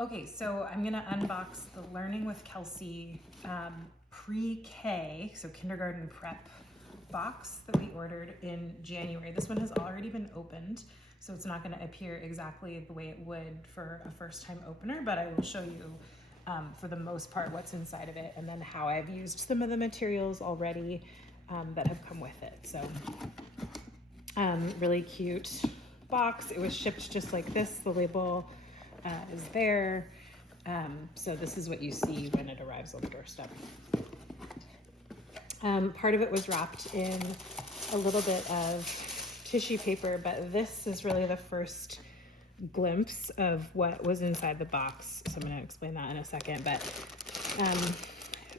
Okay, so I'm gonna unbox the Learning with Kelsey pre-K, so kindergarten prep box that we ordered in January. This one has already been opened, so it's not gonna appear exactly the way it would for a first time opener, but I will show you for the most part what's inside of it and then how I've used some of the materials already that have come with it. So really cute box. It was shipped just like this. The label is there. So this is what you see when it arrives on the doorstep. Part of it was wrapped in a little bit of tissue paper, but this is really the first glimpse of what was inside the box. So I'm going to explain that in a second, but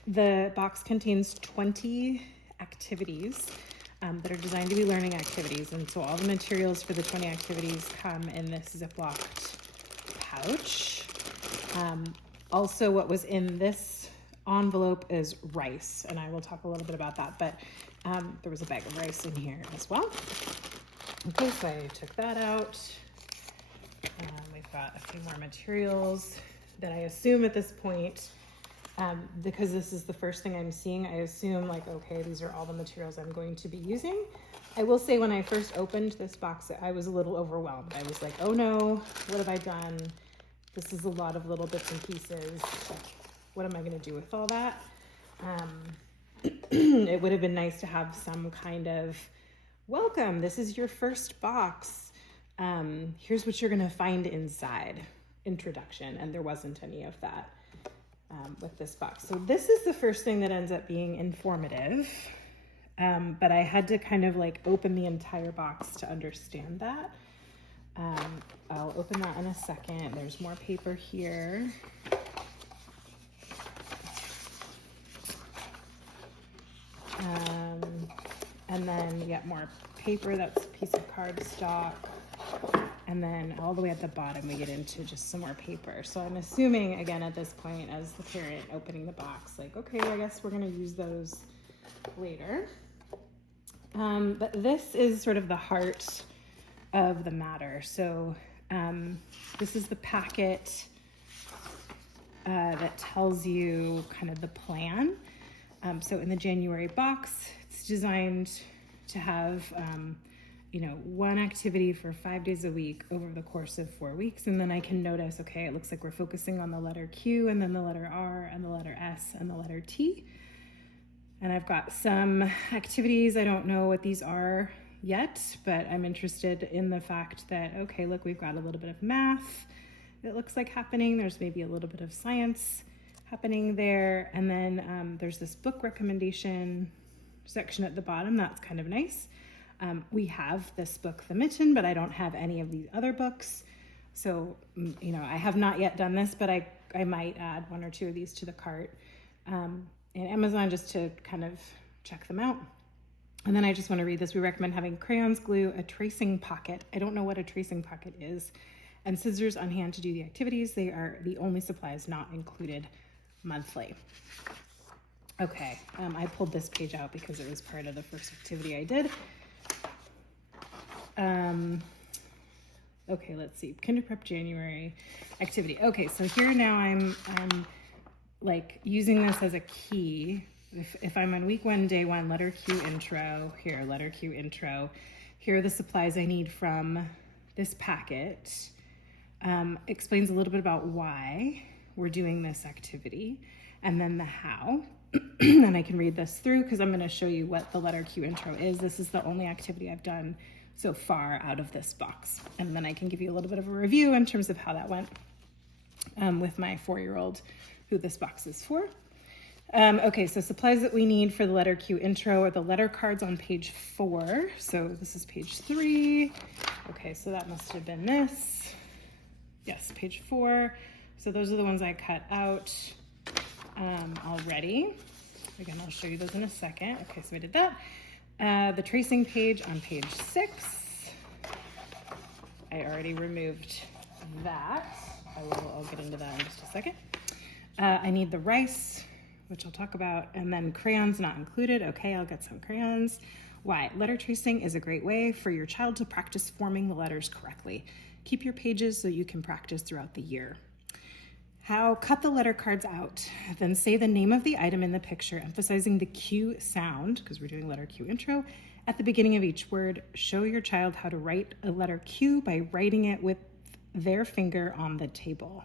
the box contains 20 activities that are designed to be learning activities. And so all the materials for the 20 activities come in this Ziplocked pouch. Also, what was in this envelope is rice, and I will talk a little bit about that, but there was a bag of rice in here as well. Okay, so I took that out. We've got a few more materials that I assume at this point, because this is the first thing I'm seeing, I assume like, okay, these are all the materials I'm going to be using. I will say when I first opened this box, I was a little overwhelmed. I was like, oh no, what have I done? This is a lot of little bits and pieces. Like, what am I going to do with all that? It would have been nice to have some kind of welcome. This is your first box. Here's what you're going to find inside introduction. And there wasn't any of that with this box. So this is the first thing that ends up being informative. But I had to kind of like open the entire box to understand that. I'll open that in a second. There's more paper here. And then we got more paper. That's a piece of cardstock. And then all the way at the bottom, we get into just some more paper. So I'm assuming, again, at this point, as the parent opening the box, like, okay, I guess we're going to use those later. But this is sort of the heart of the matter. So this is the packet that tells you kind of the plan. So in the January box, it's designed to have one activity for 5 days a week over the course of 4 weeks. And then I can notice, okay, it looks like we're focusing on the letter Q and then the letter R and the letter S and the letter T. And I've got some activities. I don't know what these are yet, but I'm interested in the fact that, okay, look, we've got a little bit of math, it looks like happening. There's maybe a little bit of science happening there. And then there's this book recommendation section at the bottom. That's kind of nice. We have this book, The Mitten, but I don't have any of these other books. So, I have not yet done this, but I might add 1 or 2 of these to the cart in Amazon just to kind of check them out. And then I just want to read this. We recommend having crayons, glue, a tracing pocket. I don't know what a tracing pocket is. And scissors on hand to do the activities. They are the only supplies not included monthly. Okay, I pulled this page out because it was part of the first activity I did. Okay, let's see. Kinder Prep January activity. Okay, so here now I'm like using this as a key. If I'm on week 1, day 1, letter Q intro, here, letter Q intro. Here are the supplies I need from this packet. Explains a little bit about why we're doing this activity and then the how. And I can read this through because I'm going to show you what the letter Q intro is. This is the only activity I've done so far out of this box. And then I can give you a little bit of a review in terms of how that went with my 4-year-old who this box is for. Okay, so supplies that we need for the letter Q intro are the letter cards on page 4. So this is page 3. Okay, so that must have been this. Yes, page 4. So those are the ones I cut out already. Again, I'll show you those in a second. Okay, so I did that. The tracing page on page 6. I already removed that. I'll get into that in just a second. I need the rice, which I'll talk about, and then crayons not included. Okay, I'll get some crayons. Why? Letter tracing is a great way for your child to practice forming the letters correctly. Keep your pages so you can practice throughout the year. Cut the letter cards out, then say the name of the item in the picture, emphasizing the Q sound, because we're doing letter Q intro, at the beginning of each word. Show your child how to write a letter Q by writing it with their finger on the table.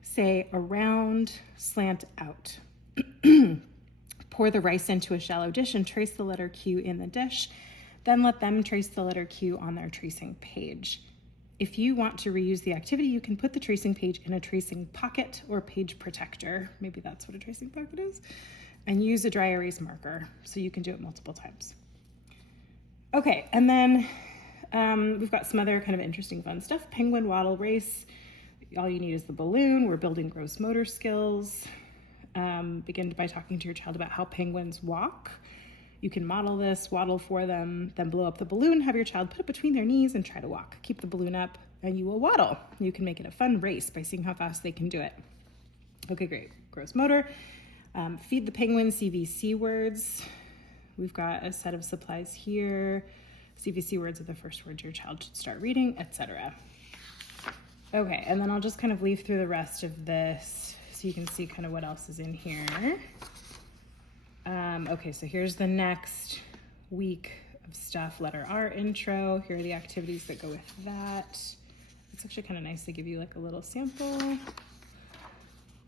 Say around, slant out. Pour the rice into a shallow dish and trace the letter Q in the dish. Then let them trace the letter Q on their tracing page. If you want to reuse the activity, you can put the tracing page in a tracing pocket or page protector. Maybe that's what a tracing pocket is. And use a dry erase marker so you can do it multiple times. Okay, and then we've got some other kind of interesting fun stuff. Penguin waddle race. All you need is the balloon. We're building gross motor skills. Begin by talking to your child about how penguins walk. You can model this, waddle for them, then blow up the balloon, have your child put it between their knees and try to walk. Keep the balloon up and you will waddle. You can make it a fun race by seeing how fast they can do it. Okay, great. Gross motor. Feed the penguin CVC words. We've got a set of supplies here. CVC words are the first words your child should start reading, etc. Okay, and then I'll just kind of leaf through the rest of this so you can see kind of what else is in here. Okay, so here's the next week of stuff. Letter R intro. Here are the activities that go with that. It's actually kind of nice to give you like a little sample. All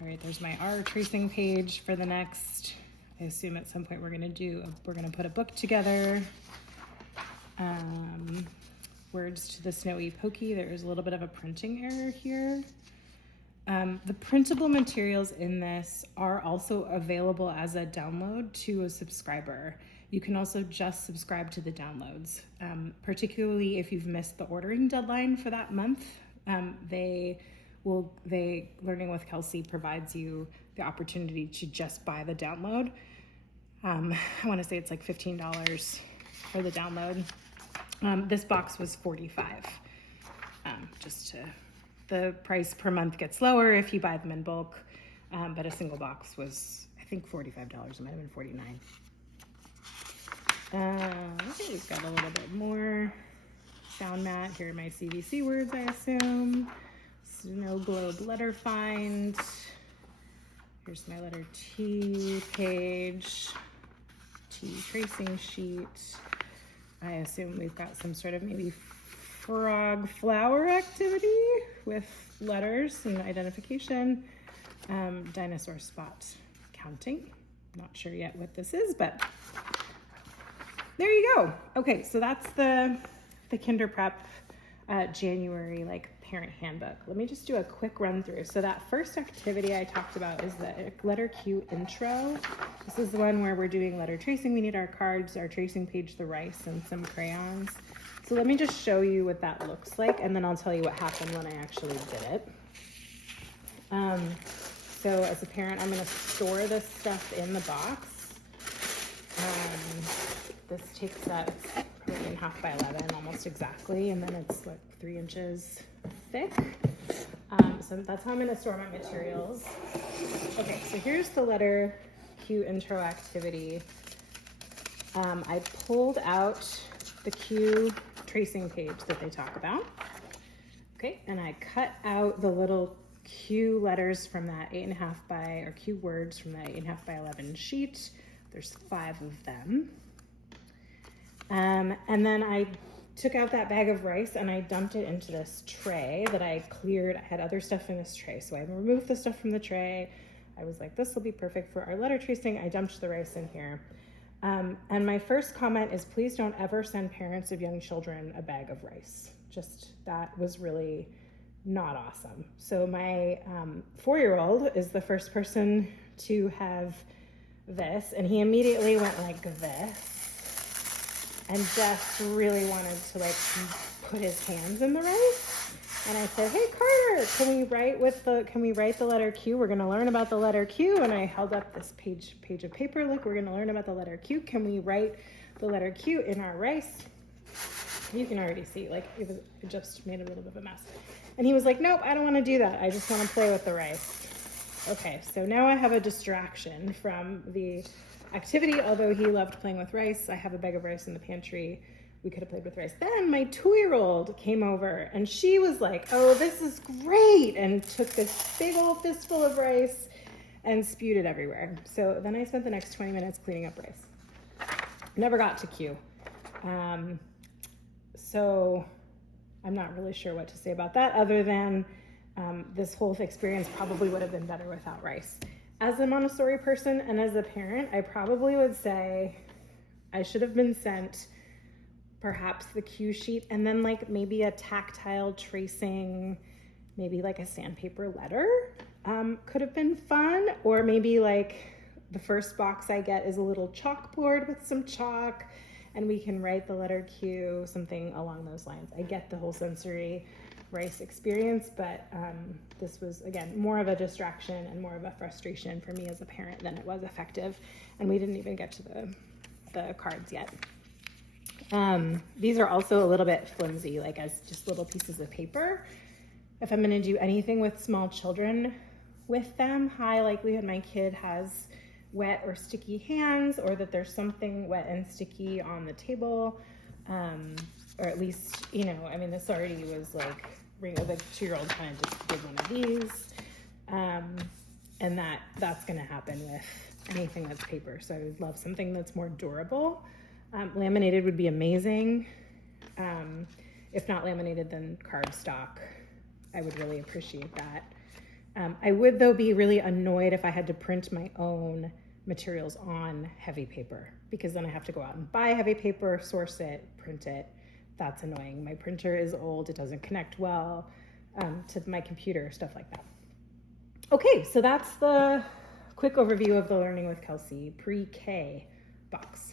right, there's my R tracing page for the next. I assume at some point we're gonna put a book together. Words to the snowy pokey. There is a little bit of a printing error here. The printable materials in this are also available as a download to a subscriber. You can also just subscribe to the downloads, particularly if you've missed the ordering deadline for that month. Learning with Kelsey provides you the opportunity to just buy the download. I want to say it's like $15 for the download. This box was $45, the price per month gets lower if you buy them in bulk, but a single box was, I think, $45. It might have been $49. We've got a little bit more sound mat. Here are my CVC words, I assume. Snow globe letter find. Here's my letter T page. T tracing sheet. I assume we've got some sort of maybe frog flower activity with letters and identification. Dinosaur spot counting. Not sure yet what this is, but there you go. Okay, so that's the Kinder Prep January parent handbook. Let me just do a quick run through. So that first activity I talked about is the letter Q intro. This is the one where we're doing letter tracing. We need our cards, our tracing page, the rice, and some crayons. So let me just show you what that looks like, and then I'll tell you what happened when I actually did it. So as a parent, I'm going to store this stuff in the box. This takes up probably 1/2 by 11, almost exactly, and then it's like 3 inches thick. So that's how I'm going to store my materials. Okay, so here's the letter Q intro activity. I pulled out the Q tracing page that they talk about. Okay, and I cut out the little Q letters from that 8.5 by, or Q words from that 8.5 by 11 sheet. There's 5 of them. And then I took out that bag of rice and I dumped it into this tray that I cleared. I had other stuff in this tray, so I removed the stuff from the tray. I was like, this will be perfect for our letter tracing. I dumped the rice in here. And my first comment is, please don't ever send parents of young children a bag of rice. That was really not awesome. So my 4-year-old is the first person to have this, and he immediately went like this and just really wanted to put his hands in the rice. And I said, hey Carter, can we write the letter Q? We're gonna learn about the letter Q. And I held up this page of paper. Look, we're gonna learn about the letter Q. Can we write the letter Q in our rice? You can already see, it just made a little bit of a mess. And he was like, nope, I don't wanna do that. I just wanna play with the rice. Okay, so now I have a distraction from the activity. Although he loved playing with rice, I have a bag of rice in the pantry. we could have played with rice. Then my 2-year-old came over and she was like, oh, this is great, and took this big old fistful of rice and spewed it everywhere. So then I spent the next 20 minutes cleaning up rice. Never got to Q. So I'm not really sure what to say about that, other than this whole experience probably would have been better without rice. As a Montessori person and as a parent, I probably would say I should have been sent perhaps the cue sheet, and then like maybe a tactile tracing, maybe like a sandpaper letter could have been fun. Or maybe like the first box I get is a little chalkboard with some chalk, and we can write the letter Q, something along those lines. I get the whole sensory rice experience, but this was, again, more of a distraction and more of a frustration for me as a parent than it was effective. And we didn't even get to the cards yet. These are also a little bit flimsy, like as just little pieces of paper. If I'm gonna do anything with small children with them, high likelihood my kid has wet or sticky hands, or that there's something wet and sticky on the table, or at least, you know, I mean, this already was like, the 2-year-old kind of just did one of these, and that's gonna happen with anything that's paper. So I would love something that's more durable. Laminated would be amazing. If not laminated, then cardstock. I would really appreciate that. I would, though, be really annoyed if I had to print my own materials on heavy paper, because then I have to go out and buy heavy paper, source it, print it. That's annoying. My printer is old. It doesn't connect well to my computer, stuff like that. Okay, so that's the quick overview of the Learning with Kelsey pre-K box.